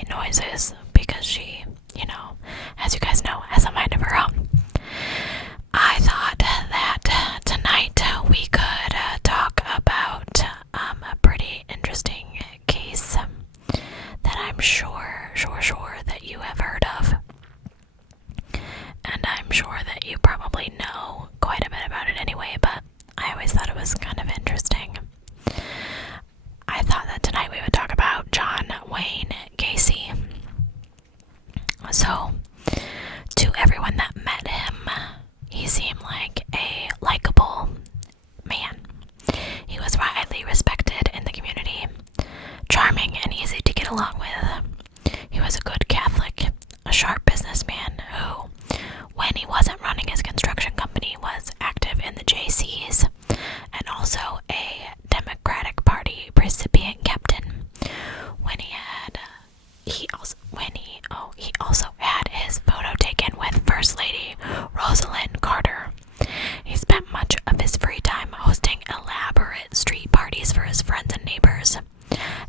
creepy noises because she, as you guys know, has a mind of her own. I thought that tonight we could talk about a pretty interesting case that I'm sure that you have heard of. And I'm sure that you probably know quite a bit about it anyway, but I always thought it was kind of interesting. I thought that tonight we would talk about John Wayne Gacy. So, to everyone that met him, he seemed like a likable man. He was widely respected in the community, charming and easy to get along with. He was a good Catholic, a sharp businessman who, when he wasn't running his construction company, was active in the JCs and also a Democratic Party recipient captain. He also had his photo taken with First Lady Rosalind Carter. He spent much of his free time hosting elaborate street parties for his friends and neighbors,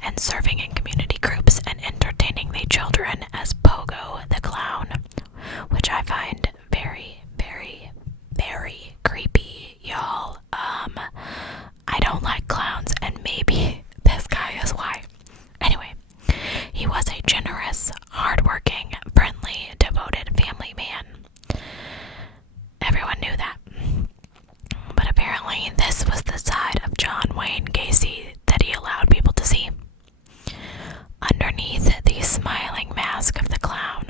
and serving in community groups and entertaining the children as Pogo the Clown, which I find very, very, very creepy, y'all. I don't like clowns, and maybe this guy is why. Anyway, he was a generous, hardworking, friendly, devoted family man. Everyone knew that. But apparently this was the side of John Wayne Gacy that he allowed people to see. Underneath the smiling mask of the clown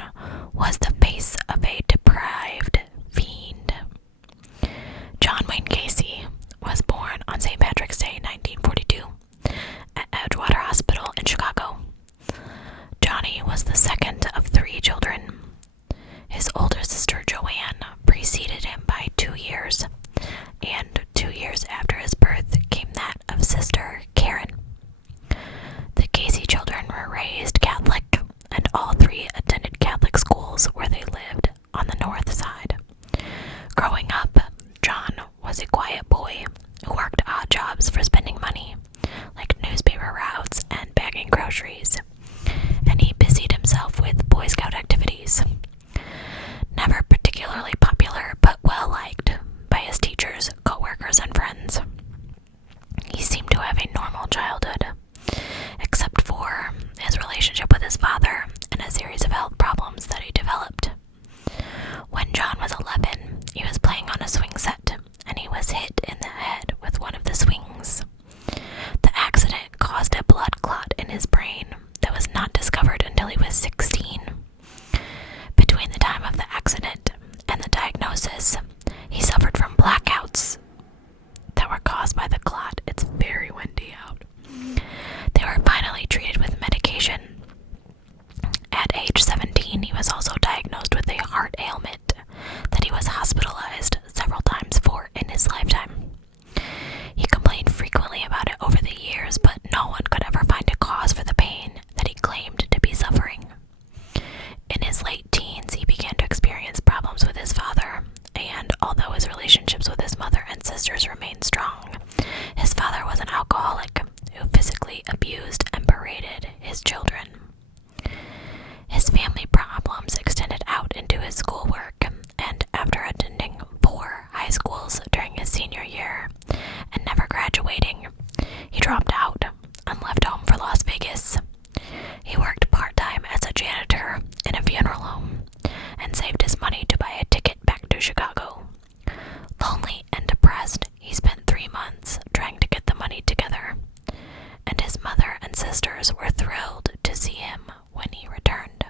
was the face of a deprived fiend. John Wayne Gacy was born on St. Patrick's Day, 1942, at Edgewater Hospital in Chicago. Johnny was the second of 3 children. His older sister Joanne preceded him by 2 years, and 2 years after his birth came that of sister Karen. The Gacy children were raised Catholic, and all 3 attended Catholic schools where they lived on the north side. Growing up, John was a quiet boy who worked odd jobs for spending money, like newspaper routes and bagging groceries, and he busied himself with Boy Scout activities. Never particularly popular, but well-liked by his teachers, co-workers, and friends. He seemed to have a normal childhood, except for his relationship with his father and a series of health problems that he developed. When John was 11, he was playing on a swing set, and he was hit in the head with one of the swings. The accident caused a blood clot in his brain that was not discovered until he was 16. Between the time of the accident and the diagnosis, he suffered from blackouts that were caused by the clot. It's very windy out. They were finally treated with medication. At age 17, he was also diagnosed with a heart ailment that he was hospitalized several times for in his lifetime. He complained frequently about it over the years, but no one could ever find a cause for the pain that he claimed to be suffering. In his late teens, he began to experience problems with his father, and although his relationships with his mother and sisters remained strong, his father was an alcoholic who physically abused and berated his children. His family problems extended out into his schoolwork, and after attending 4 high schools during his senior year and never graduating, he dropped out and left home for Las Vegas. He worked part-time as a janitor in a funeral home and saved his money to buy a ticket back to Chicago. Lonely and depressed, he spent 3 months trying to get the money together, and his mother and sisters were thrilled to see him when he returned.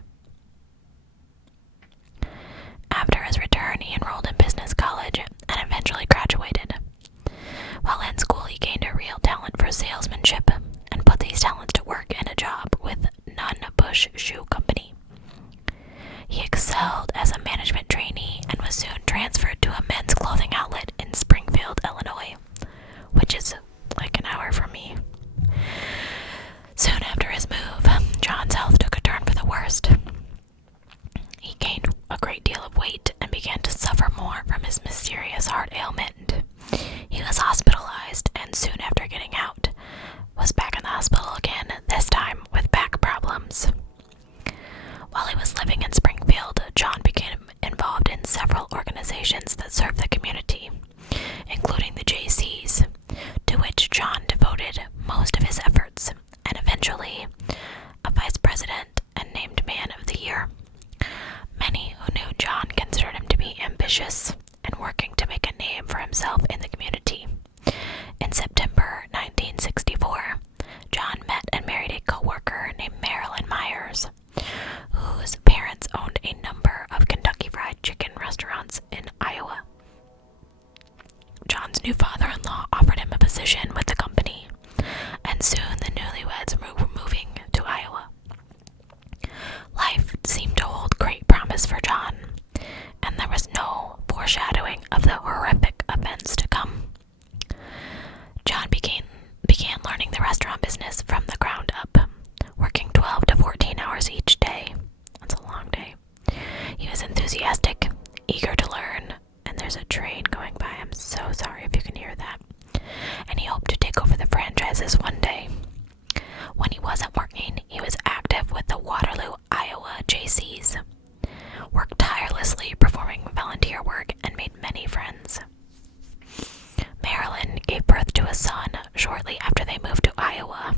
After his return, he enrolled in business college and eventually graduated. While in school, he gained a real talent for salesmanship and put these talents to work in a job with Nunn Bush Shoe Company. He excelled as a management trainee and was soon transferred to a men's clothing outlet in Springfield, Illinois, which is like an hour from me. Soon after his move, John's health took a turn for the worst. He gained a great deal of weight and began to suffer more from his mysterious heart ailment. He was hospitalized, and soon after getting out, was back in the hospital again, this time with back problems. ambitious and working to make a name for himself in the community. In September 1964, John met and married a co-worker named Marilyn Myers, whose parents owned a number of Kentucky Fried Chicken restaurants in Iowa. John's new father-in-law offered him a position with the company, and soon the newlyweds were moving to Iowa. Life seemed to hold great promise for John, and there was no foreshadowing of the horrific events to come. John began learning the restaurant business from the ground up, working 12 to 14 hours each day. That's a long day. He was enthusiastic, eager to learn, and there's a train going by. I'm so sorry if you can hear that. And he hoped to take over the franchises one day. When he wasn't working, he was active with the Waterloo, Iowa JCs, worked tirelessly performing volunteer work, and made many friends. Marilyn gave birth to a son shortly after they moved to Iowa,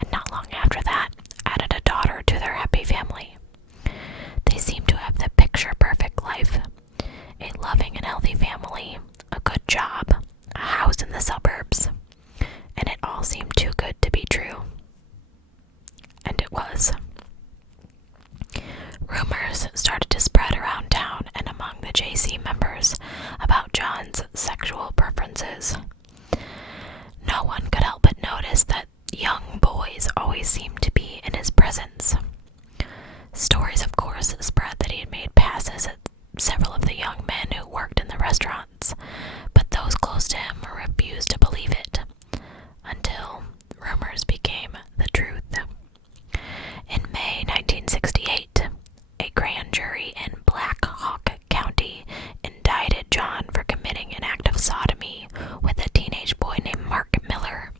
and not long after that, added a daughter to their happy family. They seemed to have the picture-perfect life: a loving and healthy family, a good job, a house in the suburbs, and it all seemed too good to be true. And it was. Rumors started to spread around town and among the JC members about John's sexual preferences. No one could help but notice that young boys always seemed to be in his presence. Stories, of course, spread that he had made passes at several of the young men who worked in the restaurants, but those close to him refused to believe it, until rumors became the truth. In May 1968, a grand jury in Black Hawk County indicted John for committing an act of sodomy with a teenage boy named Mark Miller.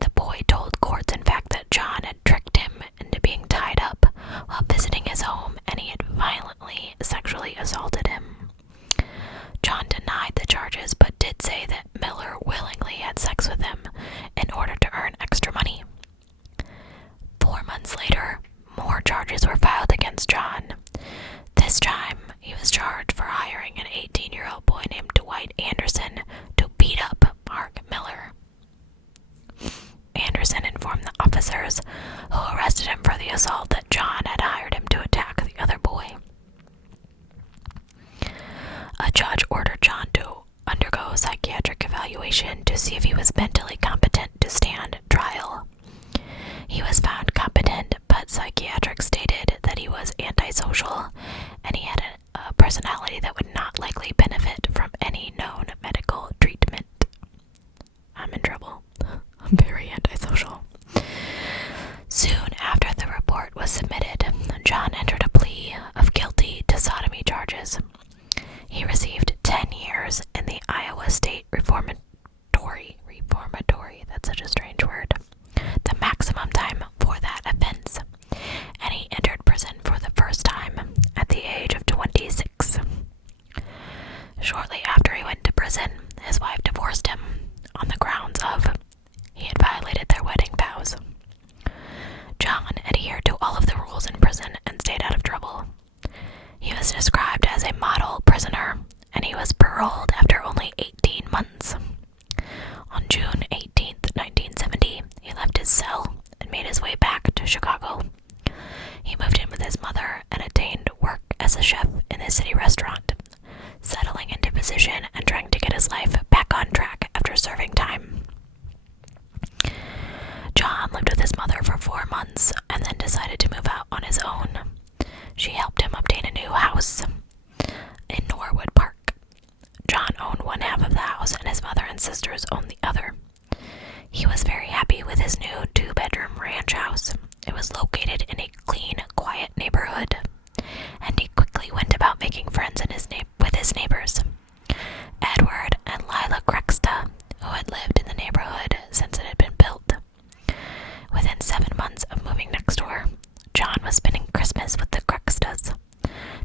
The boy told courts, in fact, that John had tricked him into being tied up while visiting his home, and he had violently sexually assaulted him. John denied the charges, but did say that Miller willingly had sex with him in order to earn extra money. 4 months later, more charges were filed against John. This time, he was charged for hiring an 18-year-old boy named Dwight Anderson to beat up Mark Miller. Anderson informed the officers who arrested him for the assault that John had hired him to attack the other boy. A judge ordered John to undergo psychiatric evaluation to see if he was mentally competent to stand trial. He was found competent, but psychiatrists stated that he was antisocial and he had a personality that would not likely benefit from any known medical treatment. I'm in trouble. I'm very antisocial. Soon after the report was submitted, John entered a plea of guilty to sodomy charges. He received 10 years in the Iowa State Reformatory, that's such a strange word, the maximum time for that offense, and he entered prison for the first time at the age of 26. Shortly after he went to prison, his wife divorced him on the grounds of he had violated their wedding vows. John adhered to all of the rules in prison and stayed out of trouble. He was described as a model prisoner, and he was paroled after only 18 months. On June 18, 1970, he left his cell and made his way back to Chicago. He moved in with his mother and attained work as a chef in the city restaurant, settling into position and trying to get his life back on track after serving time. John lived with his mother for 4 months and then decided to move out on his own. She helped him obtain a new house in Norwood Park. John owned one half of the house and his mother and sisters owned the other. He was very happy with his new 2-bedroom ranch house. It was located in a clean, quiet neighborhood, and he quickly went about making friends with his neighbors. Edward and Lila Crexta, who had lived in the neighborhood since it had been built. Within 7 months of moving next door, John was spending Christmas with the Crextas.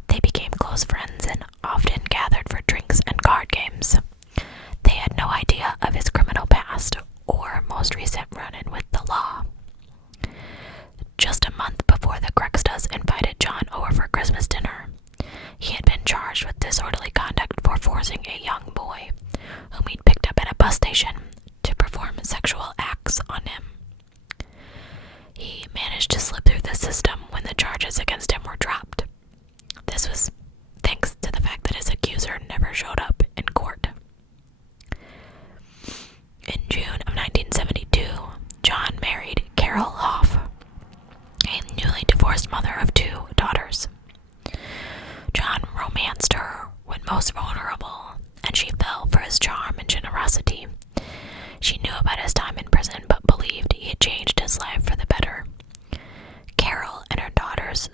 They became close friends and often gathered for drinks and card games. They had no idea of his criminal past or most recent run-in with the law. Just a month before the Crextas invited John over for Christmas dinner, he had been charged with disorderly conduct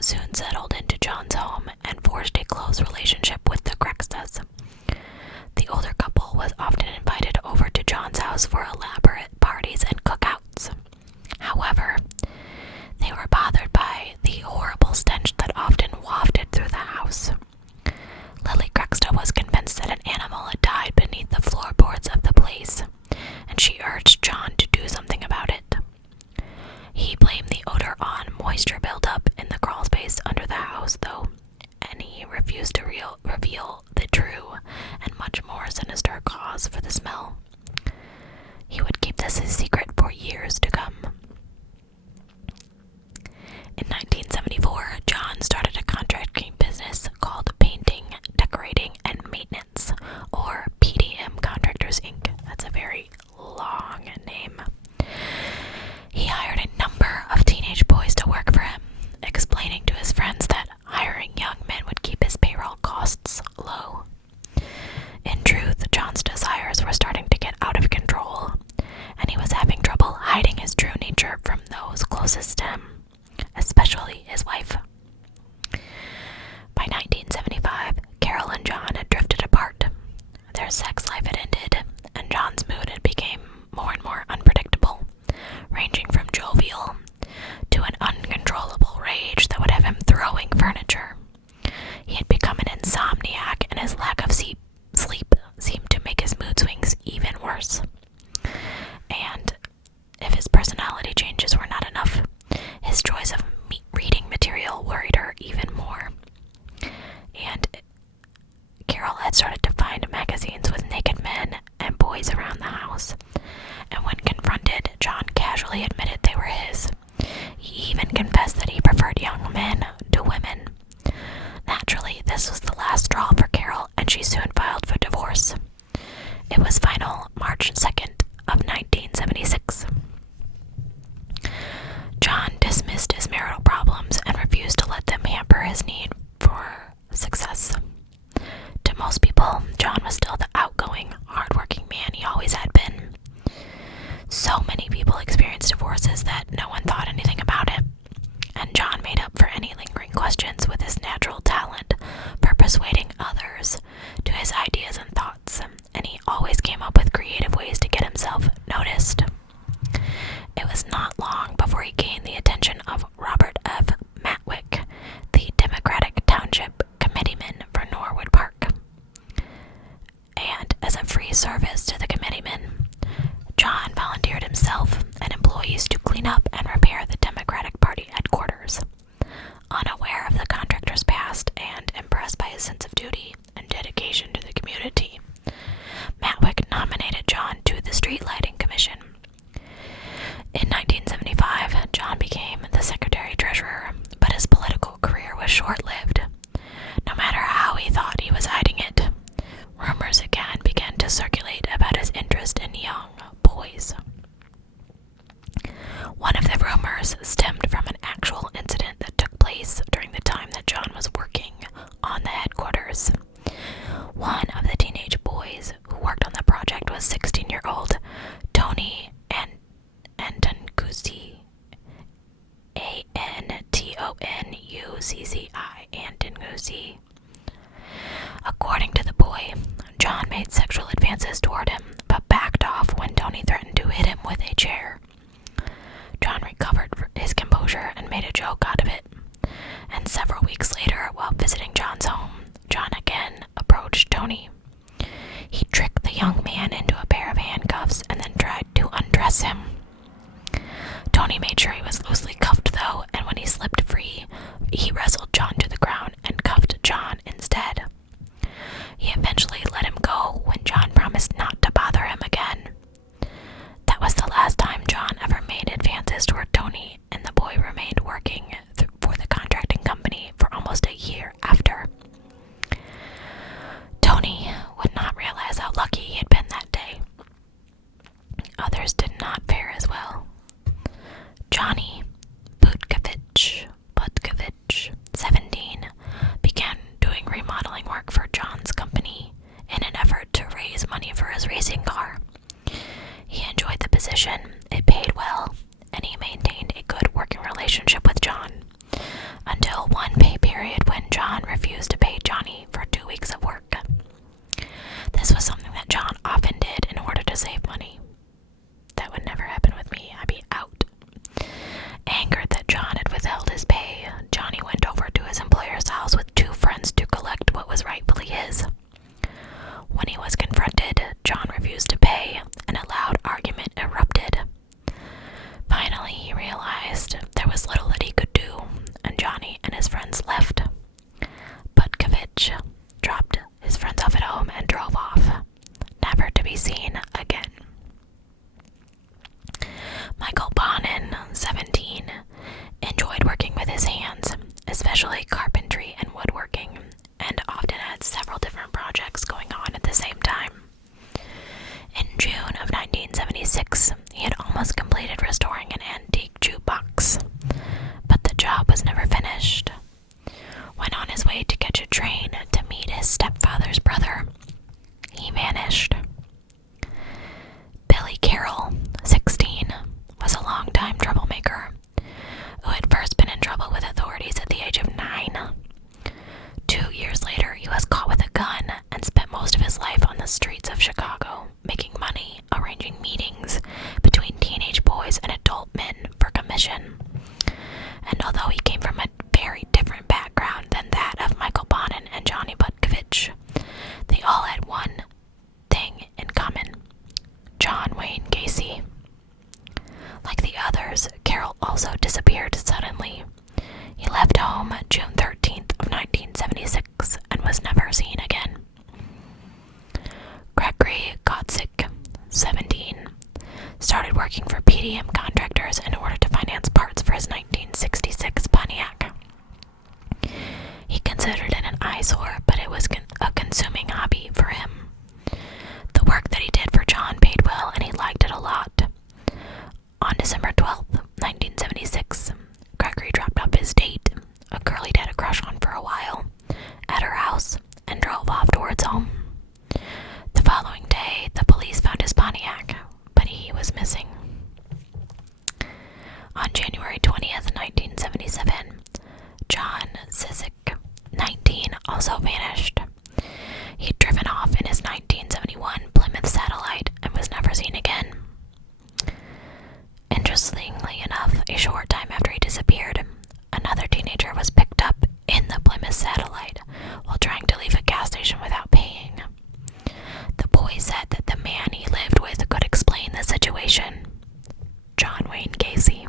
soon settled into John's home and forged a close relationship with the Crextas. The older couple was often invited over to John's house for elaborate parties and cookouts. However, they were bothered by the horrible stench that often wafted through the house. Lily Crexta was convinced that an animal had died beneath the floorboards of the place, and she urged John to do something about it. He blamed the odor on moisture buildup in the crawl space under the house, though, and he refused to reveal the true and much more sinister cause for the smell. He would keep this a secret for years to come. In 1974, John started a contracting business called Painting, Decorating, and Maintenance, or PDM Contractors Inc. That's a very long name. He hired a number of teenage boys to work for him, explaining to his friends that hiring young men would keep his payroll costs low. In truth, John's desires were starting to get out of control, and he was having trouble hiding his true nature from those closest to him, especially his wife. By 1975, Carol and John had drifted apart. Their sex life had ended, and John's mood had become more and more unpredictable, ranging from jovial to an uncontrollable rage that would have him throwing furniture. He had become an insomniac, and his lack of sleep seemed to make his mood swings even worse. And if his personality changes were not enough, his choice of reading material worried her even more. And Carol had started to find magazines with naked men and boys around the house, and when confronted, John casually admitted they were his. He even confessed that he preferred young men to women. Naturally, this was the last straw for Carol, and she soon filed for divorce. It was final March 2nd of 1976. John dismissed his marital problems and refused to let them hamper his need for success. To most people, John was still the outgoing, hardworking man he always had been. So many people experienced divorces that no one thought anything about it, and John made up for any lingering questions with his natural talent for persuading others to his ideas and thoughts, and he always came up with creative ways to get himself noticed. It was not long before he gained the attention of Robert F. Matwick, the Democratic Township Committeeman for Norwood Park. And as a free service to the committeeman, John volunteered himself and employees to clean up and repair the Democratic Party headquarters. Unaware of the contractor's past and impressed by his sense of duty and dedication to the community, Matwick nominated John to the Street Lighting Commission. In 1975, John became the secretary-treasurer, but his political career was short-lived. No matter how he thought he was hiding it, rumors again began to circulate about his interest in young boys. One of the rumors stemmed from an actual incident that took place during the time that John was working on the headquarters. One of the teenage boys who worked on the project was 16-year-old Tony Antonucci, Antonucci, Antonucci. According to the boy, John made sexual advances toward him, but backed off when Tony threatened to hit him with a chair. John recovered his composure and made a joke out of it, and several weeks later, while visiting John's home, John again approached Tony. He tricked the young man into a pair of handcuffs and then tried to undress him. Tony made sure he was loosely cuffed, though, and when he slipped free, he wrestled John to the ground and cuffed John instead. He eventually let him go when John promised not to bother him again. That was the last time John ever made advances toward Tony, and the boy remained working for the contracting company for almost especially carpentry and woodworking, and often had several different projects going on at the same time. In June of 1976, he had almost completed restoring an antique jukebox, but the job was never finished. When on his way to catch a train to meet his stepfather's brother, he vanished. Billy Carroll, 16, was a longtime troublemaker who had first been in trouble with authorities at the age of 9. 2 years later, he was caught with a gun and spent most of his life on the streets of Chicago, making money, arranging meetings between teenage boys and adult men for commission. And although he came from a very different background than that of Michael Bonin and Johnny Butkovich, they all had one thing in common: John Wayne Gacy. Like the others, Carroll also disappeared suddenly. He left home June 13th of 1976 and was never seen again. Gregory Gacy, 17, started working for PDM contractors in order to finance parts for his 1966 Pontiac. He considered it an eyesore, but it was a consuming hobby for him. The work that he did for John paid well, and he liked it a lot. On December 12th, 1976, Gregory dropped off his date, a girl he'd had a crush on for a while, at her house and drove off towards home. The following day, the police found his Pontiac, but he was missing. On January 20th, 1977, John Cizik, 19, also vanished. He'd driven off in his 1971 Plymouth Satellite and was never seen again. Interestingly enough, a short time after he disappeared, another teenager was picked up in the Plymouth Satellite while trying to leave a gas station without paying. The boy said that the man he lived with could explain the situation: John Wayne Gacy.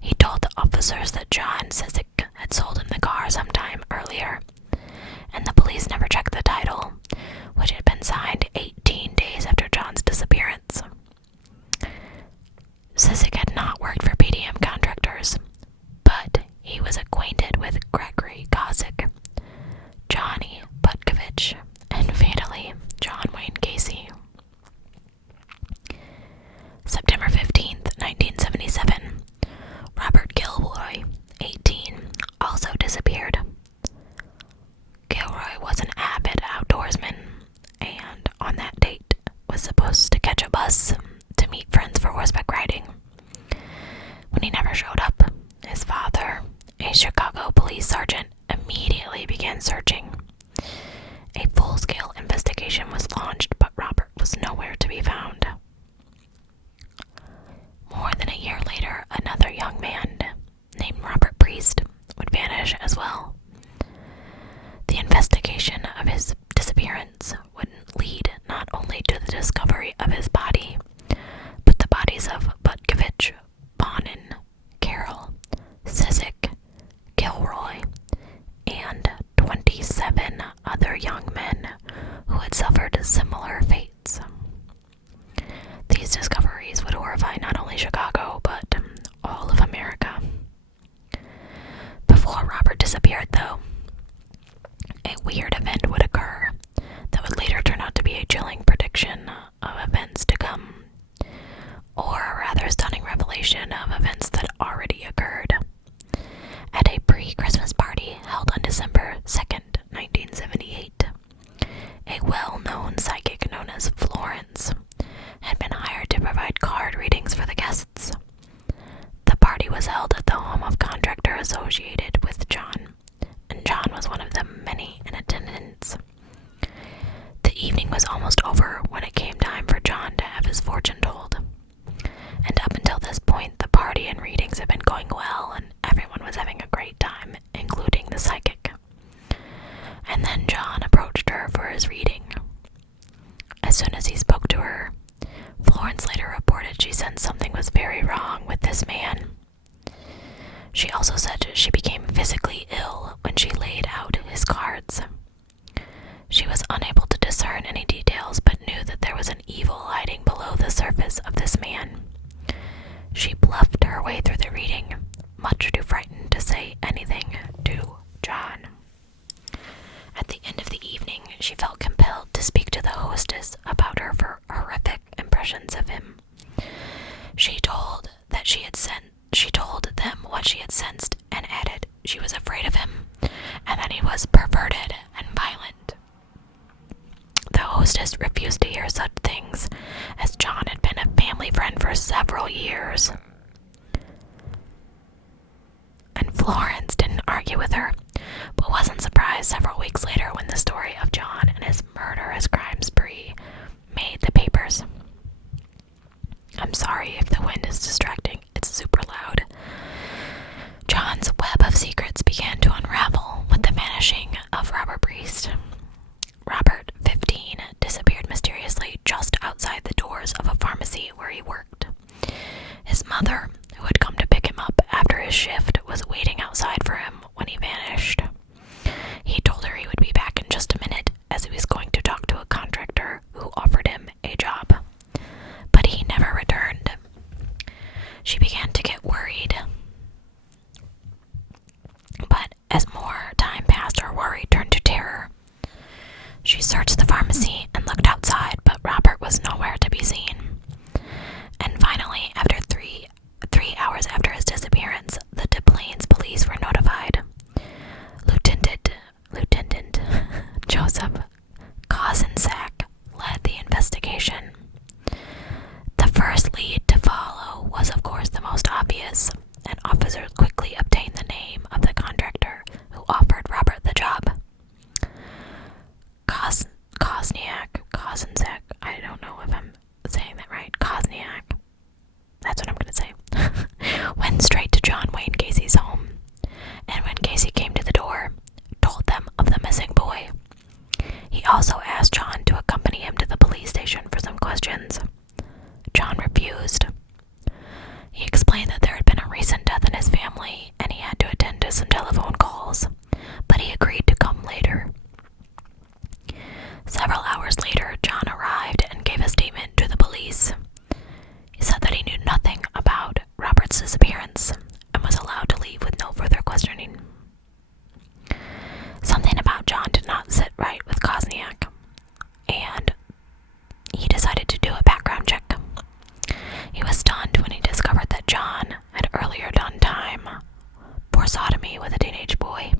He told the officers that John Cizik had sold him the car sometime earlier, and the police never checked the title, which had been signed 18 days after John's disappearance. Cizik had not worked for PDM contractors, but he was acquainted with Gregory Gacy, Johnny Butkovich, and fatally, John Wayne Gacy. September 15th, 1977, Robert Gilroy, 18, also disappeared. Gilroy was an avid outdoorsman, and on that date was supposed to catch a bus to meet friends for horseback riding. When he never showed up, his father, a Chicago police sergeant, immediately began searching. A full-scale investigation was launched, but Robert was nowhere to be found. More than a year later, another young man named Robert Priest would vanish as well. The investigation of his disappearance would lead not only to the discovery of his body, but the bodies of Butkovich, Bonin, Carroll, Cizik, Gilroy, and 27 other young men who had suffered similar fates. These discoveries would horrify not only Chicago, but all of America. Before Robert disappeared, though, a weird event would occur that would later turn out to be a chilling prediction of events to come, or a rather stunning revelation of events that already occurred. At a pre-Christmas party held on December 2nd, 1978, a well-known psychic known as Florence had been hired to provide card readings for the guests. The party was held at the home of a contractor associated with John, and John was one of the many in attendance. she felt compelled to speak to the hostess about her horrific impressions of him. She told them what she had sensed and added she was afraid of him and that he was perverted and violent. The hostess refused to hear such things, as John had been a family friend for several years. And Florence didn't argue with her, but wasn't surprised several weeks later when the story of John and his murderous crime spree made the papers. I'm sorry if the wind is distracting, it's super loud. John's web of secrets began to unravel with the vanishing of Robert Priest. Robert, 15, disappeared mysteriously just outside the doors of a pharmacy where he worked. His mother, who had come to pick him up after his shift, was waiting outside for him when he vanished. He told her he would be back in just a minute, as he was going to talk to a contractor who offered him a job. But he never returned. She began to get worried. But as more time passed, her worry turned to terror. She searched the pharmacy and looked outside, but Robert was nowhere to be seen. And finally, after three hours after his disappearance, the Des Plaines police were notified. Lieutenant Joseph Kozenczak led the investigation. The first lead to follow was, of course, the most obvious, and officers quickly obtained the name of the contractor who offered Robert the job. Kozenczak, I don't know if I'm saying that right, Kozenczak, that's what I'm going to say, went straight to John Wayne Gacy's home, and when Gacy came to the door, told them of the missing boy. He also asked John to accompany him to the police station for some questions. John refused. He explained that there had been a recent death in his family, and he had to attend to some telephone calls, but he agreed to come later. Several hours later, John arrived and gave a statement to the police. He said that he knew nothing about Robert's disappearance and was allowed to leave with no further questioning. Something about John did not sit right with Kozenczak, and he decided to do a background check. He was stunned when he discovered that John had earlier done time for sodomy with a teenage boy.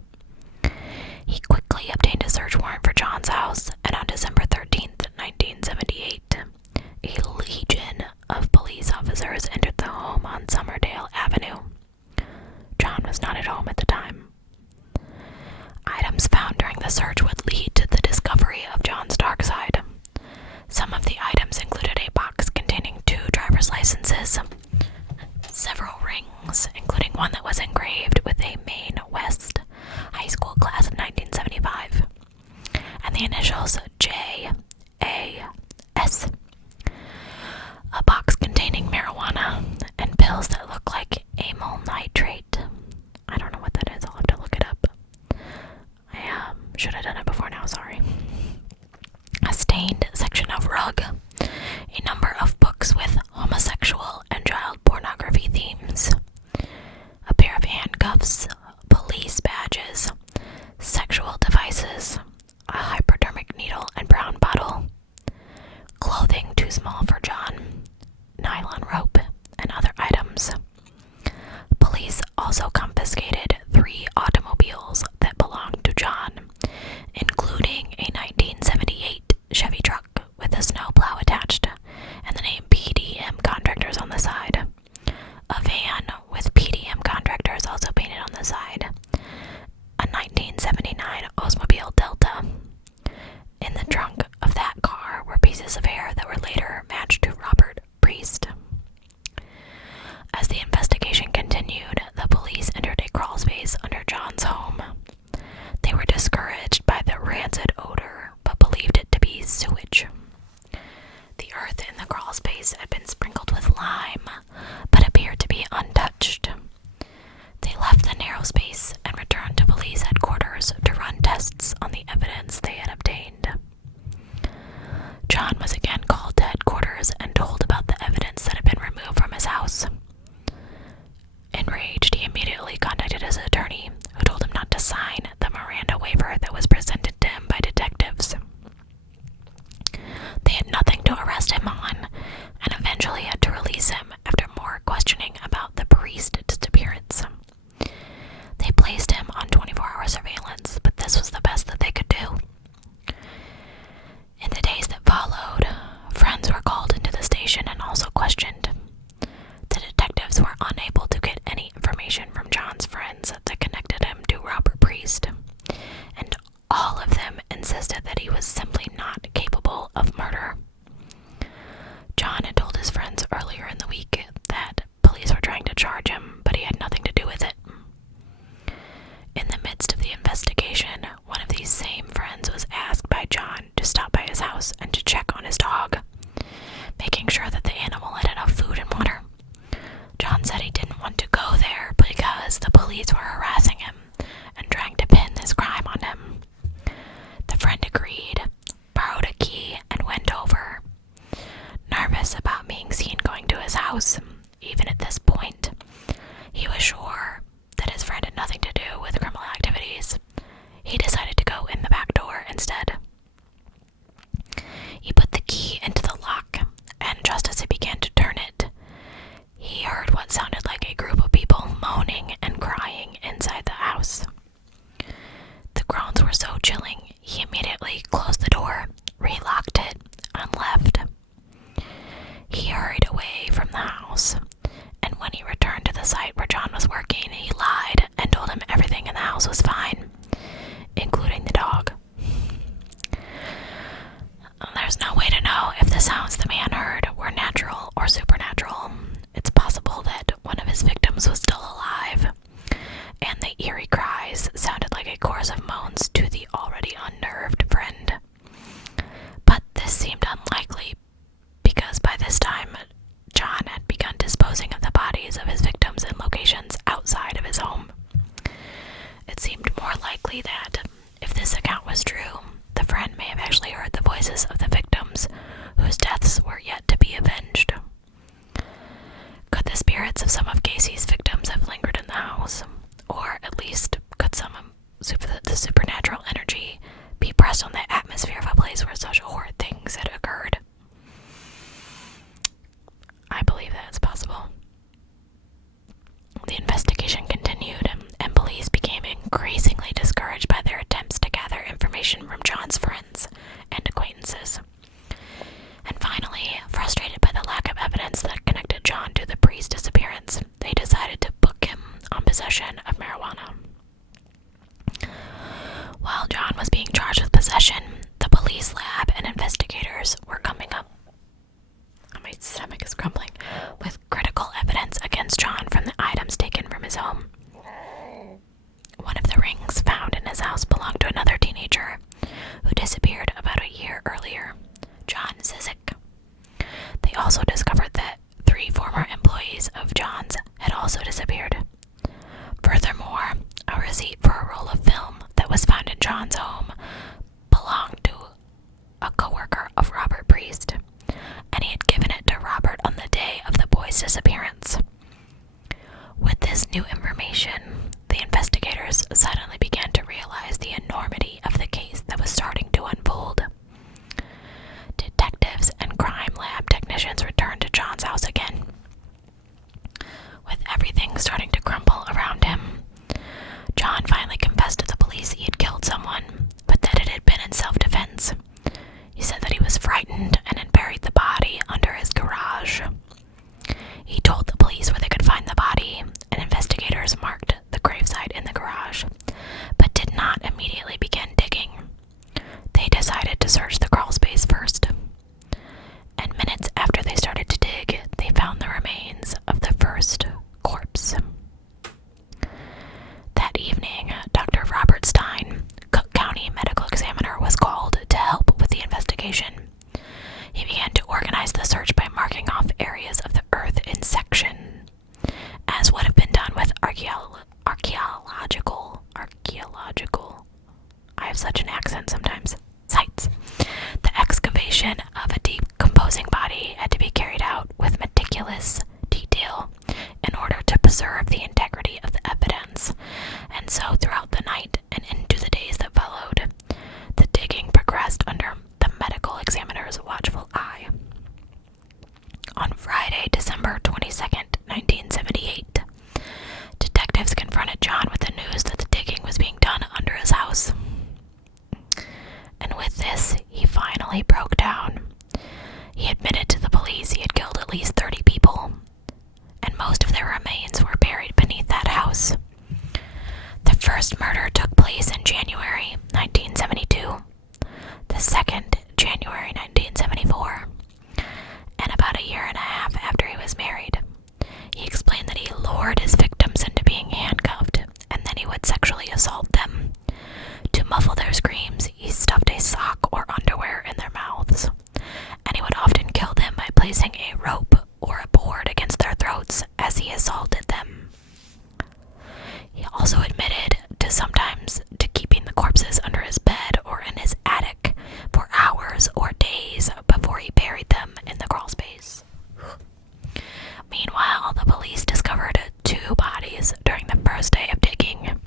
He quickly obtained a search warrant for John's house, and on December 13th, 1978, a legion of police officers entered the home on Summerdale Avenue. John was not at home at the time. Items found during the search would lead to the discovery of John's dark side. Some of the items included a box containing 2 driver's licenses, several rings, including one that was engraved with a Maine West High School class of 1975, and the initials JAS. A box containing marijuana and pills that look like amyl nitrate. I don't know what that is, I'll have to look it up. I should have done it before now, sorry. A stained section of rug, a number of books with homosexual and child pornography themes, a pair of handcuffs, police badges, sexual devices, a hypodermic needle and brown bottle, clothing too small for John, nylon rope, and other items. Police also confiscated 3 automobiles that belonged to John, including a 1978 Chevy truck with a snowplow attached and the name PDM Contractors on the side, a van with PDM Contractors also painted on the side, a 1979 Oldsmobile Delta. In the trunk of that car were pieces of hair that were later matched to Robert Priest. As the investigation continued, the police entered a crawl space under John's home. They were discouraged by the rancid odor, but believed it to be sewage. The earth in the crawl space had been sprinkled with lime, but appeared to be untouched. They left the narrow space and returned to police headquarters to run tests on the evidence they had obtained. John was again called to headquarters and told about the evidence that had been removed from his house. Enraged, he immediately contacted his attorney, who told him not to sign the Miranda waiver that was presented to him by detectives. insisted that he was simply not capable of murder. John had told his friends earlier in the week that police were trying to charge him, but he had nothing to do with it. In the midst of the investigation, one of these same friends was asked by John to stop by his house and to check on his dog, making sure that the animal had enough food and water. John said he didn't want to go there because the police were harassing him and trying to pin this crime on him. The friend agreed, borrowed a key, and went over. Nervous about being seen going to his house, even at this point, he was sure that his friend had nothing to do with criminal activities. He decided to go in the back door instead. He put the key into the lock, and just as he began to turn it, he heard what sounded like a group of people moaning and crying inside the house. The groans were so chilling, he immediately closed the door, relocked it, and left. He hurried away from the house, and when he returned to the site where John was working, he lied and told him everything in the house was fine, including the dog. There's no way to know if the sounds the man heard were natural or supernatural. It's possible that one of his victims was still alive, and the eerie cries sounded like a chorus of moans to the already unnerved friend. But this seemed unlikely because by this time, John had begun disposing of the bodies of his victims in locations outside of his home. It seemed more likely that, if this account was true, the friend may have actually heard the voices of the victims whose deaths were yet to be avenged. Could the spirits of some of Gacy's victims have lingered in the house? Or at least, could some of the supernatural energy be pressed on the atmosphere of a place where such horrid things had occurred? I believe that it's possible. The investigation continued, and police became increasingly discouraged by their attempts to gather information from John's friends and acquaintances. And finally, frustrated by the lack of evidence that connected John to the priest's disappearance, they decided to book him on possession of marijuana. While John was being charged with possession, the police lab and investigators were coming up. My stomach is crumbling, with critical evidence against John from the items taken from his home. One of the rings found in his house belonged to another teenager who disappeared about a year earlier, John Zizik. They also discovered that 3 former employees of John's had also disappeared. Furthermore, a receipt for a roll of film that was found in John's home belonged to a coworker of Robert Priest, and he had given it to Robert on the day of the boy's disappearance. With this new information, the investigators suddenly began to realize the enormity of the case that was starting to unfold. Detectives and crime lab technicians returned to John's house again. With everything starting to crumble around him, John finally confessed to the police he had killed someone, but that it had been in self-defense. He said that he was frightened and had buried the body under his garage. He told the police where they could find the body, and investigators marked the gravesite in the garage, but did not immediately begin digging. They decided to search the crawl space first. And minutes after they started to dig, they found the remains of the first corpse. That evening, Dr. Robert Stein, Cook County medical examiner, was called to help with the investigation. He began to organize the search by marking off areas of the earth in section, as would have been done with archaeological, I have such an accent sometimes, sites. The excavation of a decomposing body had to be carried out with meticulous detail in order to preserve the integrity of the evidence, and so throughout the night and into the days that followed, the digging progressed under the medical examiner's watchful eye. On Friday, December 22nd, 1978, detectives confronted John with the news that the digging was being done under his house. And with this, he finally broke down. He admitted to the police he had killed at least 30 people, and most of their remains were buried beneath that house. The first murder took place in January 1972. The second, January 1974, and about a year and a half after he was married. He explained that he lured his victims into being handcuffed, and then he would sexually assault them. To muffle their screams, he stuffed a sock or underwear in their mouths, and he would often kill them by placing a rope or a board against their throats as he assaulted them. He also admitted to sometimes to keeping the corpses under his bed or in his attic for hours or days before he buried them in the crawl space. Meanwhile, the police discovered 2 bodies during the first day of digging.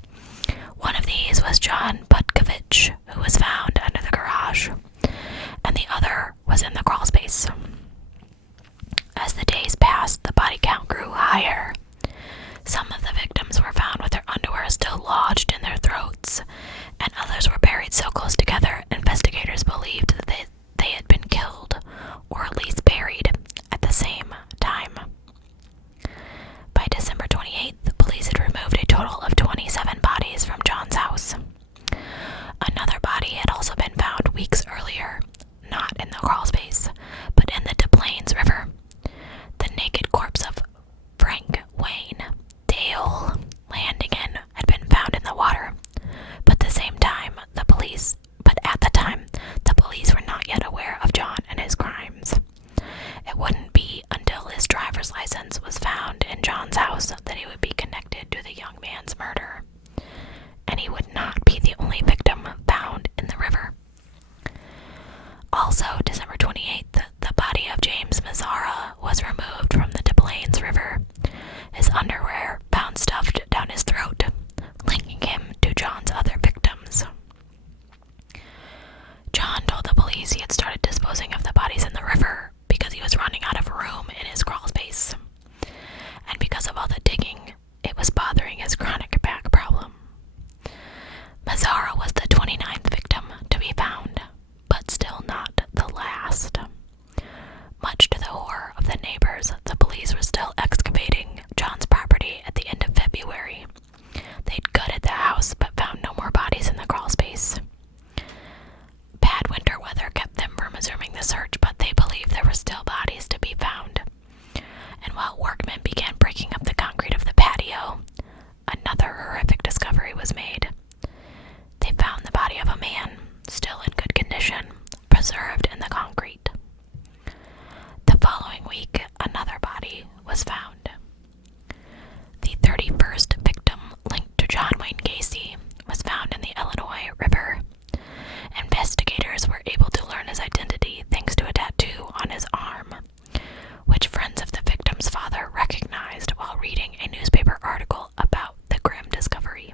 One of these was John Butkovich, who was found under the garage, and the other was in the crawl space. As the days passed, the body count grew higher. Some of the victims were found with their underwear still lodged in their throats, and others were buried so close together investigators believed that they had been killed, or at least buried, at the same time. By December 28th, the police had removed a total of 27 bodies from John's house. Another body had also been found weeks earlier, not in the crawl space, but in the Des Plaines River. The naked corpse of Frank Wayne Dale Landigan had been found in the water, but at the time, the police were not yet aware of John and his crimes. It wouldn't be until his driver's license was found in John's house that he would be connected to the young man's murder, and he would not be the only victim found in the river. Also, December 28th, the body of James Mazzara was removed from the Des Plaines River, his underwear found stuffed down his throat, linking him to John's other victims. John told the police he had started disposing of the bodies in the river because he was running out of room in his crawl space, and because of all the digging, it was bothering his chronic back problem. Mazzara was the 29th victim to be found, but still not the last. Much to the horror of the neighbors, the police were still excavating John's property at the end of February. They'd gutted the house but found no more bodies in the crawl space. Bad winter weather kept them from resuming the search, but they believed there were still bodies to be found. And while workmen began breaking up the concrete of the patio, another horrific discovery was made. They found the body of a man, still in good condition, preserved in the concrete. The following week, another body was found. The 31st victim linked to John Wayne Gacy was found in the Illinois River. Investigators were able to learn his identity thanks to a tattoo on his arm, which friends of the victim's father recognized while reading a newspaper article about the grim discovery.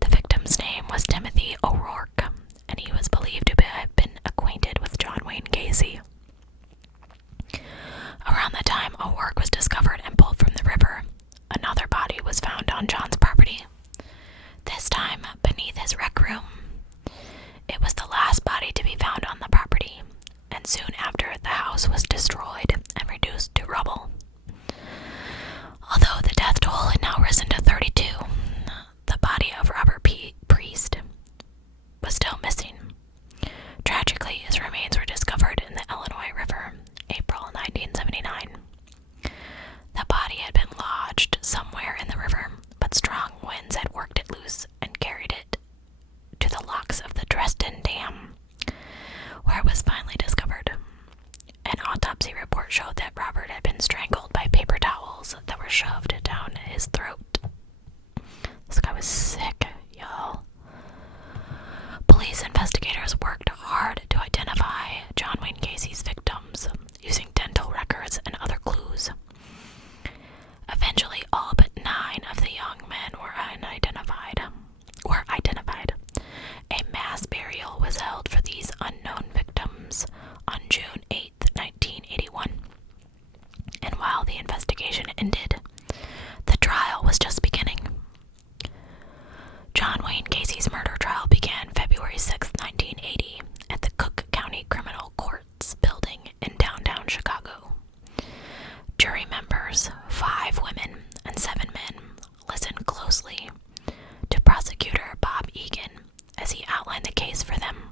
The victim's name was Timothy O'Rourke, and he was believed to have been acquainted with John Wayne Gacy. Around the time O'Rourke was discovered and pulled from the river, another body was found on John's property, this time beneath his rec room. It was the last body to be found on the property, and soon after the house was destroyed and reduced to rubble. Although the death toll had now risen to 32, the body of Robert Priest was still missing. Tragically, his remains were discovered in the Illinois River, April 1979. The body had been lodged somewhere in the river, but strong winds had worked it loose and carried it to the locks of the Dresden Dam, where it was finally discovered. An autopsy report showed that Robert had been strangled by paper towels that were shoved down his throat. This guy was sick, y'all. Police investigators worked hard to identify John Wayne Gacy's victims using dental records and other clues. Eventually, all but 9 of the young men were identified. A mass burial was held for these unknown victims on June 8, 1981. And while the investigation ended, the trial was just beginning. John Wayne Gacy's murder trial began February 6, 1980, at the Cook County Criminal Courts building in downtown Chicago. Jury members, 5 women and 7 men, listened closely to prosecutor Bob Egan as he outlined the case for them.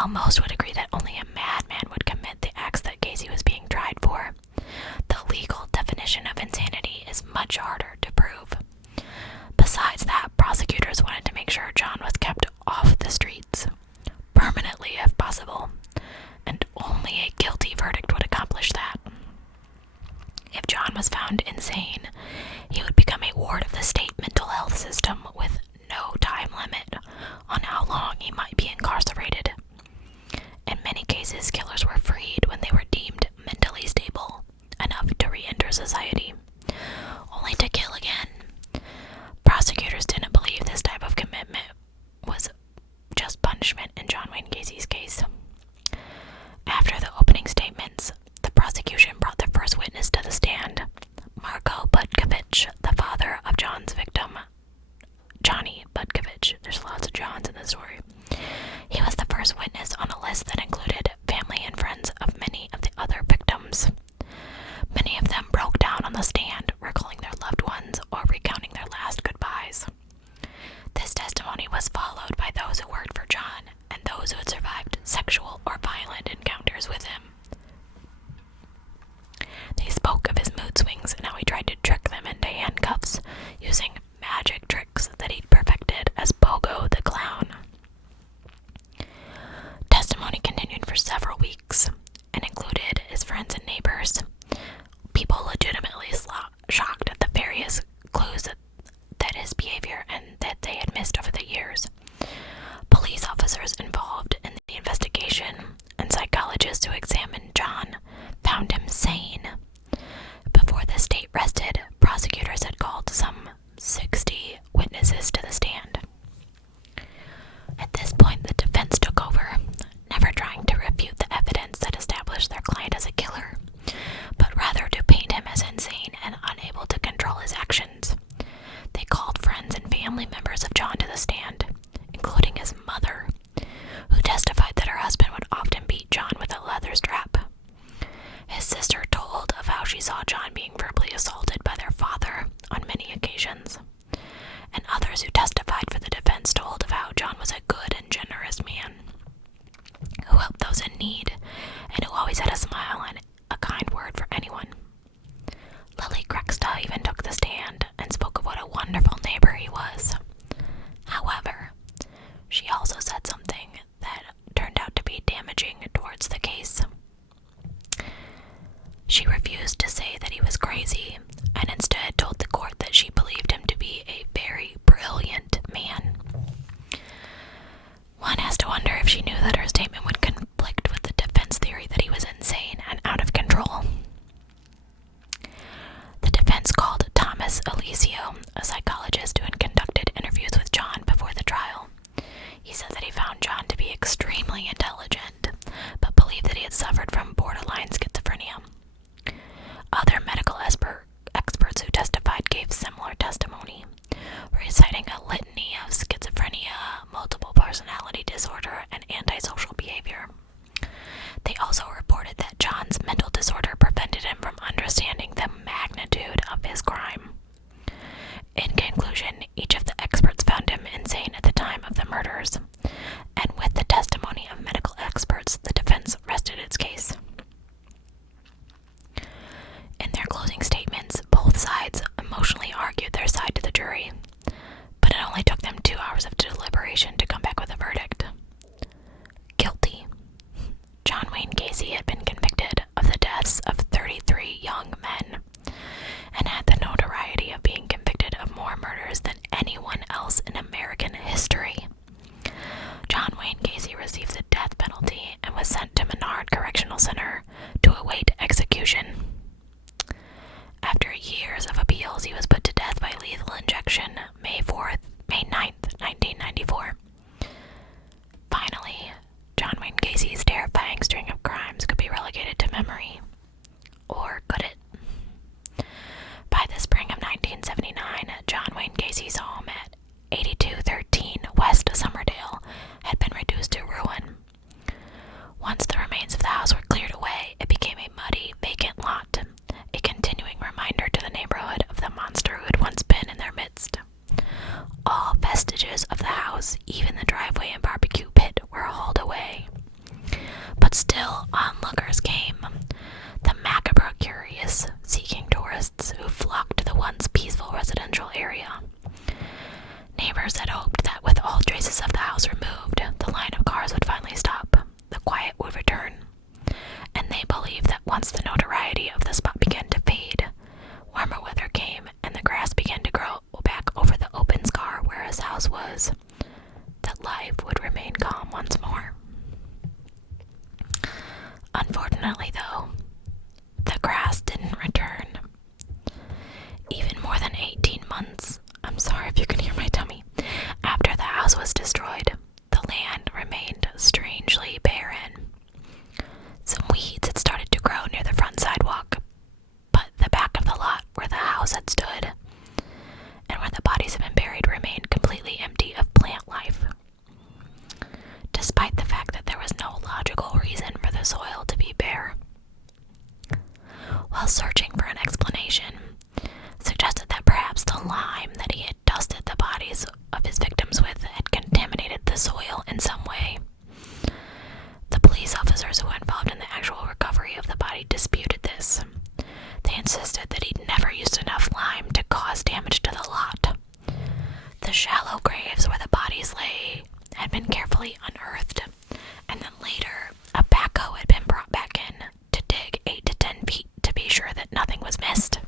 While most would agree that only a madman would commit the acts that Gacy was being tried for, the legal definition of insanity is much harder to prove. Besides that, prosecutors wanted to make sure John was kept off the streets, permanently if possible, and only a guilty verdict would accomplish that. If John was found insane, he would become a ward of the state mental health system with no time limit on how long he might be incarcerated. In many cases, killers were freed when they were deemed mentally stable enough to re-enter society, only to kill again. Prosecutors didn't believe this type of commitment was just punishment in John Wayne Gacy's case. After the opening statements, the prosecution brought their first witness to the stand, Marko Butkovich, the father of John's victim, Johnny Butkovich. There's lots of Johns in this story. He was the first witness on a list that included family and friends of many of the other victims. Many of them broke down on the stand, recalling their loved ones or recounting their last goodbyes. This testimony was followed by those who worked for John and those who had survived sexual or violent encounters with him. They spoke of his mood swings and how he tried to trick them into handcuffs using magic tricks that he'd perfected as Pogo the Clown. Testimony continued for several weeks and included his friends and neighbors, people legitimately shocked at the various clues that his behavior and that they had missed over the years. Police officers involved in the investigation and psychologists who examined John found him sane. Before the state rested, prosecutors had called some 60 witnesses to the stand. At this point, the defense took over, never trying to refute the evidence that established their client as a killer, but rather to paint him as insane and unable to control his actions. They called friends and family members of John to the stand, including his mother, who testified that her husband would often beat John with a leather strap. His sister told of how she saw John being verbally assaulted by their father on many occasions, and others who testified for the defense told of how John was a good and generous man, who helped those in need, and who always had a smile and a kind word for anyone. Lily Crackstaw even took the stand and spoke of what a wonderful neighbor he was. However, she also said something that turned out to be damaging towards the case. She refused to say that he was crazy, and instead told the court that she believed him to be a very brilliant man. One has to wonder if she knew that her statement would conflict with the defense theory that he was insane and out of control. The defense called Thomas Eliseo, a psychologist who had conducted interviews with John before the trial. He said that he found John to be extremely intelligent, but believed that he had suffered from borderline schizophrenia. Other medical experts who testified gave similar testimony, reciting a litany of schizophrenia, multiple personality disorder, and antisocial behavior. They also reported that John's mental disorder prevented him from understanding the magnitude of his crime. In conclusion, each of the experts found him insane at the time of the murders, and with the testimony of medical experts, the defense rested its case. In their closing statements, both sides emotionally argued their side to the jury, but it only took them 2 hours of deliberation to come back with a verdict. Guilty. John Wayne Gacy had been convicted of the deaths of 33 young men, and had the notoriety of being convicted of more murders than anyone else in American history. John Wayne Gacy received the death penalty and was sent to Menard Correctional Center to await execution. After years of appeals, he was put to death by lethal injection May 9th, 1994. Finally, John Wayne Gacy's terrifying string of crimes could be relegated to memory. Or could it? By the spring of 1979, John Wayne Gacy's home at 8213 West Summerdale had been reduced to ruin. Once the remains of the house were cleared away, it became a muddy, vacant lot, a continuing reminder to the neighborhood of the monster who had once been in their midst. All vestiges of the house, even the driveway and barbecue pit, were hauled away. Unfortunately, though, the grass didn't return. Even more than 18 months, I'm sorry if you can hear my tummy, after the house was destroyed, the land remained strangely barren. Some weeds had started to grow near the front sidewalk, but the back of the lot where the house had stood and where the bodies had been buried remained completely empty of plant life, despite the fact that there was no logical reason for the soil to be bare. While searching for an explanation, suggested that perhaps the lime that he had dusted the bodies of his victims with had contaminated the soil in some way. The police officers who were involved in the actual recovery of the body disputed this. They insisted that he'd never used enough lime to cause damage to the lot. The shallow graves where the bodies lay had been carefully unearthed, and then later a backhoe had been brought back in to dig 8 to 10 feet to be sure that nothing was missed.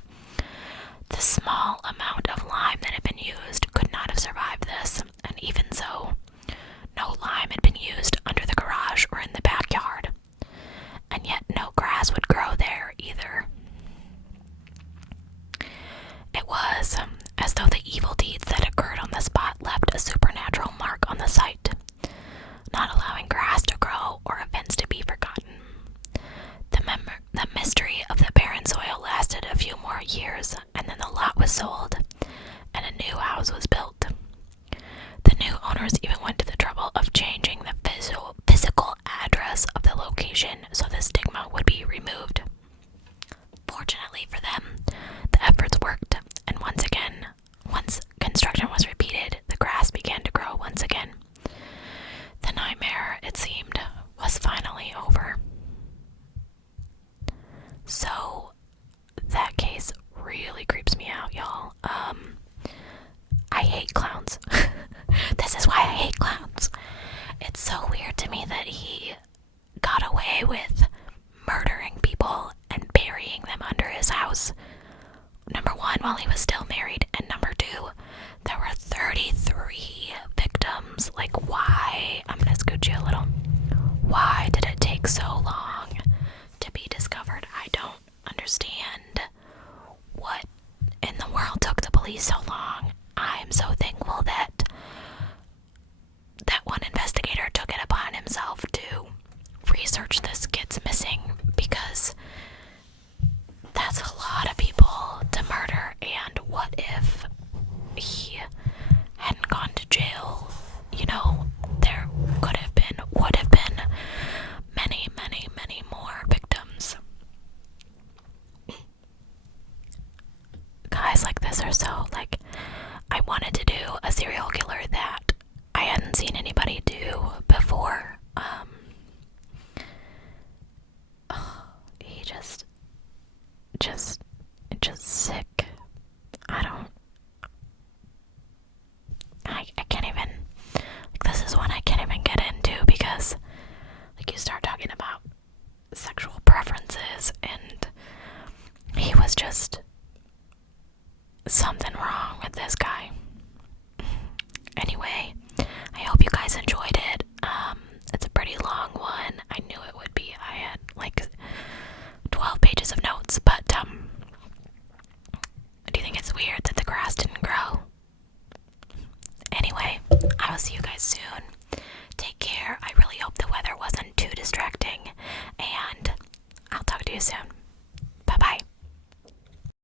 The small amount of lime that had been used could not have survived this, and even so, no lime had been used under the garage or in the backyard, and yet no grass would grow there either. It was as though the evil deeds that occurred on the spot left a supernatural mark on the site, not allowing grass to grow or events to be forgotten. The mystery of the barren soil lasted a few more years, and then the lot was sold, and a new house was built. The new owners even went to the trouble of changing the physical address of the location so the stigma would be removed. Fortunately for them, the efforts worked, and once construction was repeated, the grass began to grow once again. The nightmare, it seemed, was finally over. So, that case really creeps me out, y'all. I hate clowns. This is why I hate clowns. It's so weird to me that he got away with murdering people and burying them under his house. Number one, while he was still married, and number two, there were 33 victims. Like, why? I'm gonna scoot you a little. Why did it take so long to be discovered? I don't understand what in the world took the police so long. I'm so thankful that one investigator took it upon himself to research this kid's missing, because that's a lot of people to murder. And what if he hadn't gone to jail? You know, there would have been many, many, many more victims. Guys like this are so, like, I wanted to do a serial killer that I hadn't seen anybody do before. He just sick. I can't even, like, this is one I can't even get into, because, like, you start talking about sexual preferences, and he was just something wrong with this guy. Anyway,